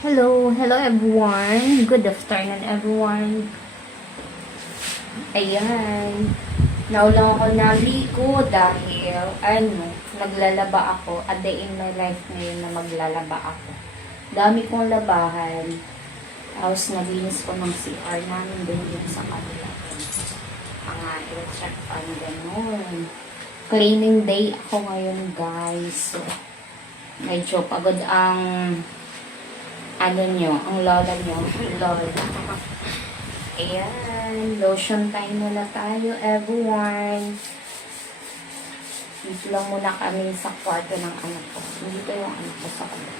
Hello everyone. Good afternoon everyone. Ayan. Naulang ako naligo dahil naglalaba ako. A day in my life ngayon na maglalaba ako. Dami kong labahan. Tapos naglinis ko ng CR namin din yun sa kanila. Pangalit check on ganun. Cleaning day ako ngayon guys. So, medyo pagod ang ang lola nyo, lola. Ayan, lotion time muna tayo, everyone. Dito lang muna kami sa kwarto ng anak ko. Dito yung anak ko sa kanila.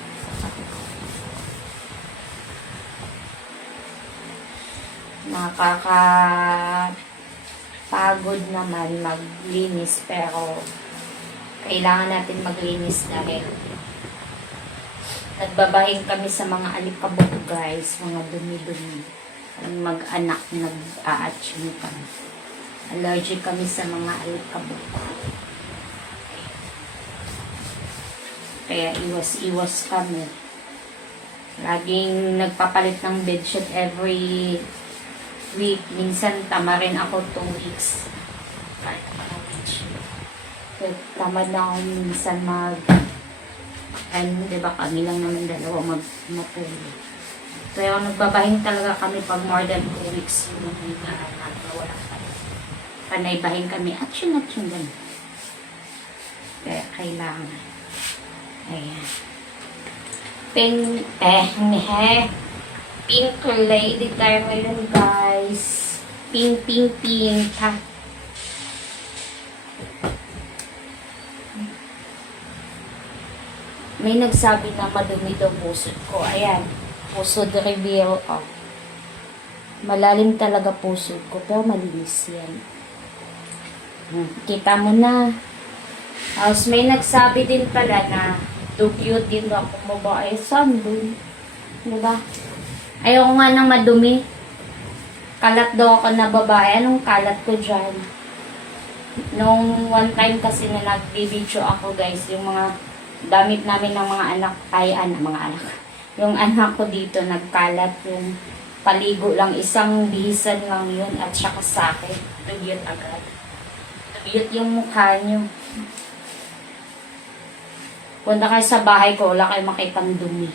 Nakakapagod naman maglinis, pero kailangan natin maglinis dahil nagbabahin kami sa mga alikabok guys, mga dumi-dumi. Mag-anak, nag-a-atching kami. Allergic kami sa mga alikabok. Kaya iwas-iwas kami. Laging nagpapalit ng bedsheet every week. Minsan tama rin ako 2 weeks. Kahit ako ng bedsheet. Tamad na ako minsan diba kami lang naman dalawa matulog. Kaya nagbabahin talaga kami pag more than 2 weeks yung wala tayo. Panaybahin kami, action ganun. Kaya kailangan. Ayan. Pink lady tayo ngayon guys. Pink. Ha? May nagsabi na madumi daw pusod ko. Ayan. Pusod reveal. Oh. Malalim talaga pusod ko. Pero malinis yan. Kita mo na. Tapos may nagsabi din pala na cute din daw ako babae. Saan dun? Diba? Ayoko nga ng madumi. Kalat daw ako na babae. Anong kalat ko dyan? Nung one time kasi na nag-video ako guys. Yung mga damit namin ng mga anak, yung anak ko dito nagkalat, yung paligo lang, isang bihisan lang yun, at saka sa akin, dugyot agad. Dugyot yung mukha nyo. Punta kayo sa bahay ko, wala kayo makitang dumi.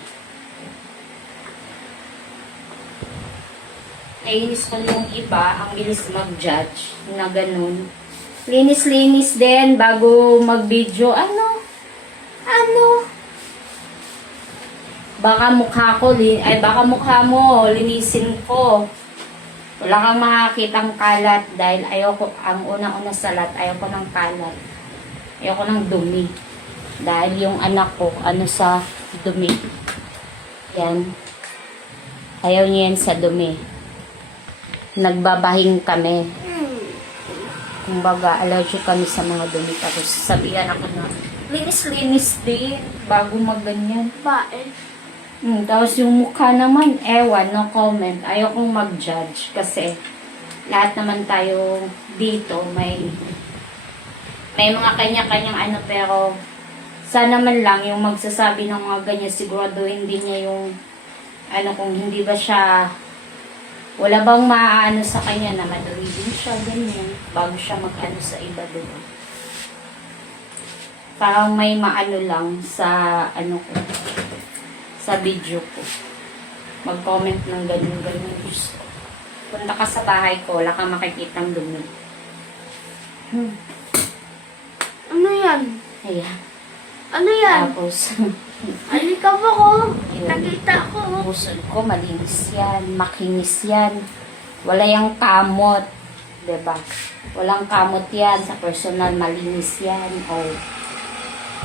Nainis ko yung iba, ang bilis mag-judge, na ganun. Linis-linis din, bago mag-video, baka mukha mo, linisin ko. Wala kang makakitang kalat dahil ayoko, ang una-una sa lahat, ayoko ng kalat. Ayoko ng dumi. Dahil yung anak ko, sa dumi. Yan. Ayaw niya yan sa dumi. Nagbabahing kami. Kumbaga, allergic kami sa mga dumi. Tapos sabihan ako na, linis-linis din bago magganyan. Tapos yung mukha naman, ewan, no comment. Ayokong mag-judge kasi lahat naman tayo dito may mga kanya-kanyang pero sana man lang yung magsasabi ng mga ganyan, siguraduhin din niya yung kung hindi ba siya, wala bang maaano sa kanya na madali din siya, ganyan, bago siya sa iba, diba? Parang may maano lang sa sa video ko. Mag-comment ng ganyan gusto. Punta ka sa bahay ko, wala kang makikitang dumi. Ano yan? Ayan. Ano yan? Tapos, Alikab ako. Nakita ko. pusod ko, malinis yan, makinis yan. Wala yung kamot. Diba? Walang kamot yan. Sa personal, malinis yan. O,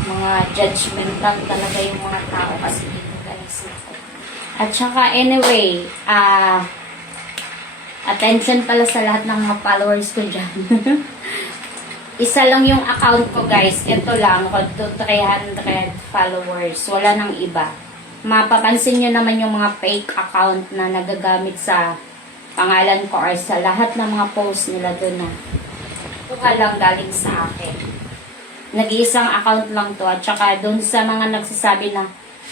mga judgment lang talaga yung mga tao kasi dito guys. At saka anyway, attention pala sa lahat ng mga followers ko dyan. Isa lang yung account ko guys. Ito lang, 300 followers. Wala nang iba. Mapapansin nyo naman yung mga fake account na nagagamit sa pangalan ko or sa lahat ng mga post nila doon na kuha lang galing sa akin. Nag-iisang account lang to. At saka doon sa mga nagsasabi na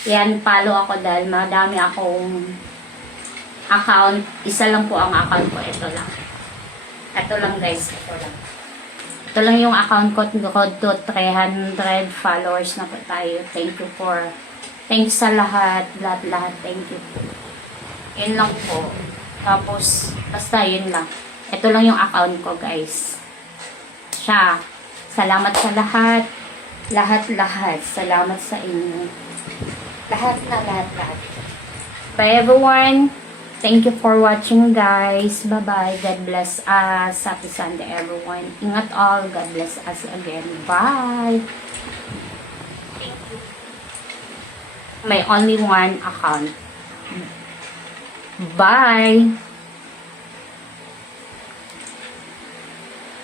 Yan, follow ako dahil madami akong account. Isa lang po ang account ko. Ito lang. Ito lang guys. Ito lang. Ito lang yung account ko. To 300 followers na po tayo. Thanks sa lahat. Lahat. Thank you po. Yun lang po. Tapos, basta yun lang. Ito lang yung account ko guys. Siya. Salamat sa lahat. Lahat. Salamat sa inyo. Lahat. Bye everyone. Thank you for watching guys. Bye-bye. God bless us. Happy Sunday everyone. Ingat all. God bless us again. Bye. Thank you. May only one account. Bye.